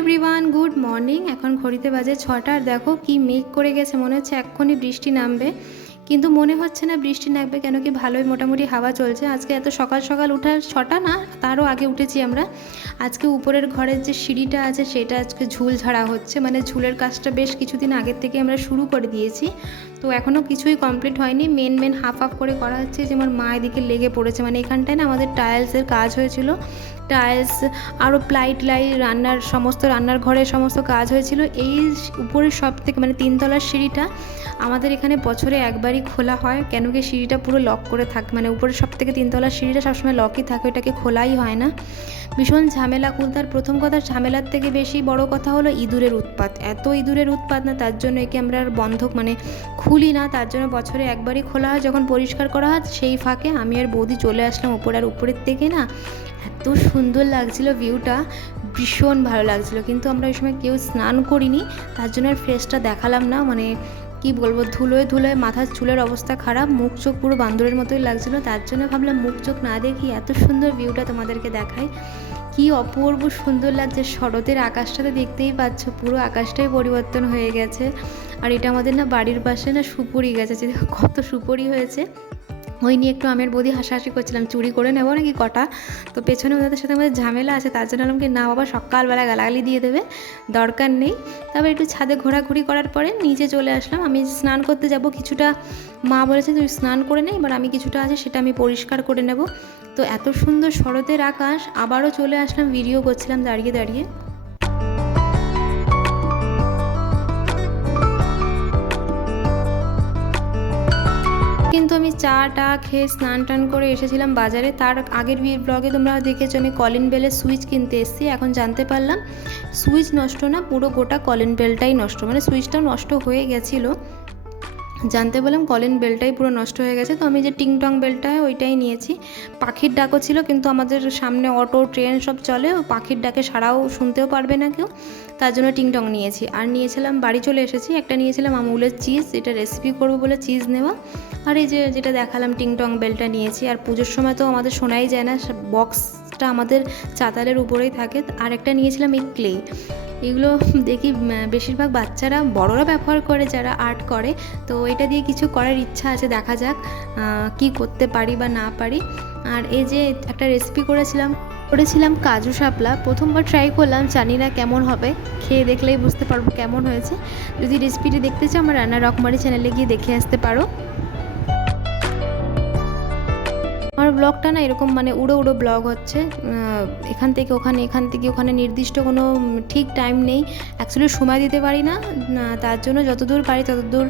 Everyone good morning এখন ঘড়িতে বাজে ছটা আর দেখো কি মেঘ করে গেছে, মনে হচ্ছে এক্ষুনি বৃষ্টি নামবে। কিন্তু মনে হচ্ছে না বৃষ্টি নামবে, কেন কি ভালোই মোটামুটি হাওয়া চলছে। আজকে এত সকাল সকাল উঠার ছটা না, তারও আগে উঠেছি আমরা। আজকে উপরের ঘরের যে সিঁড়িটা আছে, সেটা আজকে ঝুল ঝাড়া হচ্ছে। মানে ঝুলের কাজটা বেশ কিছুদিন আগের থেকে আমরা শুরু করে দিয়েছি। তো এখনও কিছুই কমপ্লিট হয়নি। মেন মেন হাফ হাফ করে করা হচ্ছে যে আমার মা এদিকে লেগে পড়েছে। মানে এখানটায় না আমাদের টাইলসের কাজ হয়েছিল। টাইলস আরও প্লাই ট্লাই রান্নার, সমস্ত রান্নার ঘরের সমস্ত কাজ হয়েছিল। এই উপরের সব থেকে মানে তিনতলার সিঁড়িটা আমাদের এখানে বছরে একবারই খোলা হয়। কেন কি সিঁড়িটা পুরো লক করে থাকে মানে উপরের সব থেকে তিনতলার সিঁড়িটা সবসময় লকই থাকে ওটাকে খোলাই হয় না। ভীষণ ঝামেলা কুলতার। প্রথম কথা, ঝামেলার থেকে বেশি বড় কথা হলো ইঁদুরের উৎপাত। এত ইঁদুরের উৎপাত না, তার জন্য একে আমরা আর বন্ধ মানে খুলি না। তার জন্য বছরে একবারই খোলা হয়। যখন পরিষ্কার করা হয়, সেই ফাঁকে আমি আর বৌদি চলে আসলাম উপর আর উপরের থেকে না। এত সুন্দর লাগছিল ভিউটা। ভীষণ ভালো লাগছিল। কিন্তু আমরা ওই সময় কেউ স্নান করিনি। তার জন্য আর ফ্রেশটা দেখালাম না। মানে কি বলব, ধুলোয় ধুলোয় মাথার চুলের অবস্থা খারাপ, মুখ চোখ পুরো বান্দরের মতোই লাগছিল, তার জন্য ভাবলাম মুখ চোখ না দেখি এত সুন্দর ভিউটা তোমাদেরকে দেখাই। কি অপূর্ব সুন্দর লাগছে, শরতের আকাশটাতে দেখতেই পাচ্ছ, পুরো আকাশটাই পরিবর্তন হয়ে গেছে। আর এটা আমাদের না বাড়ির পাশে না সুপুরি গেছে কত সুপুরি হয়েছে। ওই নিয়ে একটু আমের বৌদি হাসাহাসি করছিলাম, চুরি করে নেব নাকি কটা? তো পেছনে ওদের সাথে আমাদের ঝামেলা আছে, তার জন্য কি না বাবা সকালবেলা গালাগালি দিয়ে দেবে, দরকার নেই। তারপর একটু ছাদে ঘোরাঘুরি করার পরে নিচে চলে আসলাম। আমি স্নান করতে যাব, কিছুটা মা বলেছে তুই স্নান করে নে, এবার আমি কিছুটা আছে সেটা আমি পরিষ্কার করে নেব। তো এত সুন্দর শরতের আকাশ, আবারও চলে আসলাম ভিডিও করছিলাম দাঁড়িয়ে দাঁড়িয়ে। কিন্তু আমি চা, টা খেয়ে স্নান টান করে এসেছিলাম বাজারে। তার আগের ব্লগে তোমরা দেখেছ, আমি কলিন বেলের সুইচ কিনতে এসেছি, এখন জানতে পারলাম। সুইচ নষ্ট না, পুরো গোটা কলিন বেলটাই নষ্ট। মানে সুইচটা নষ্ট হয়ে গেছিল। জানতে বললাম কলিন বেলটাই পুরো নষ্ট হয়ে গেছে, তো আমি যে টিং টং বেলটা ওইটাই নিয়েছি। পাখির ডাকও ছিল, কিন্তু আমাদের সামনে অটো, ট্রেন সব চলে, ও পাখির ডাকে সারাও শুনতেও পারবে না কেউ, তার জন্য টিং টং নিয়েছি। আর নিয়েছিলাম, বাড়ি চলে এসেছি, একটা নিয়েছিলাম আমুলের চিজ, এটা রেসিপি করব বলে চিজ নেওয়া। আর এই যে যেটা দেখালাম টিং টং বেলটা নিয়েছি, আর পুজোর সময় তো আমাদের শোনাই যায় না বক্সটা আমাদের চাতালের উপরেই থাকে। আর একটা নিয়েছিলাম এই ক্লে এগুলো দেখি বেশিরভাগ বাচ্চারা, বড়রা ব্যবহার করে, যারা আর্ট করে। তো এটা দিয়ে কিছু করার ইচ্ছা আছে, দেখা যাক কি করতে পারি বা না পারি। আর এই যে একটা রেসিপি করেছিলাম করেছিলাম কাজু শাপলা। প্রথমবার ট্রাই করলাম, জানি না কেমন হবে। খেয়ে দেখলেই বুঝতে পারব কেমন হয়েছে। যদি রেসিপিটি দেখতে চাও, আমার রান্না রকমারি চ্যানেলে গিয়ে দেখে আসতে পারো। ব্লগটা না এরকম মানে উড়ো উড়ো ব্লগ হচ্ছে এখান থেকে ওখানে, এখান থেকে ওখানে নির্দিষ্ট কোনো ঠিক টাইম নেই। অ্যাকচুয়ালি সময় দিতে পারি না তার জন্য যতদূর পারি ততদূর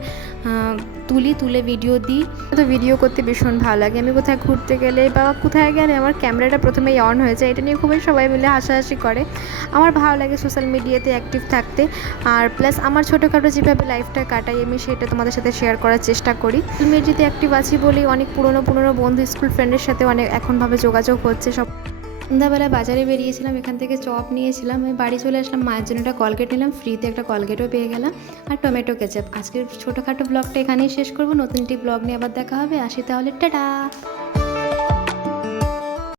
তুলি, তুলে ভিডিও দিই। তো ভিডিও করতে ভীষণ ভালো লাগে। আমি কোথায় ঘুরতে গেলে বা কোথায় গেলে আমার ক্যামেরাটা প্রথমেই অন হয়ে যায় এটা নিয়ে খুবই সবাই মিলে হাসাহাসি করে। আমার ভালো লাগে সোশ্যাল মিডিয়াতে অ্যাক্টিভ থাকতে। আর প্লাস আমার ছোটোখাটো যেভাবে লাইফটা কাটাই, আমি সেটা তোমাদের সাথে শেয়ার করার চেষ্টা করি। সোশ্যাল মিডিয়াতে অ্যাক্টিভ আছি বলেই অনেক পুরনো পুরনো বন্ধু স্কুল ফ্রেন্ডের সাথে অনেক এখনভাবে যোগাযোগ হচ্ছে সব। সন্ধ্যাবেলা বাজারে বেরিয়েছিলাম, এখান থেকে চপ নিয়েছিলাম, আমি বাড়ি চলে আসলাম, মায়ের জন্য একটা কলগেট নিলাম ফ্রিতে একটা কলগেটও পেয়ে গেলাম, আর টমেটো কেচাপ। আজকের ছোটোখাটো ব্লগটা এখানেই শেষ করব, নতুন একটি ব্লগ নিয়ে আবার দেখা হবে, আসি তাহলে, টাটা!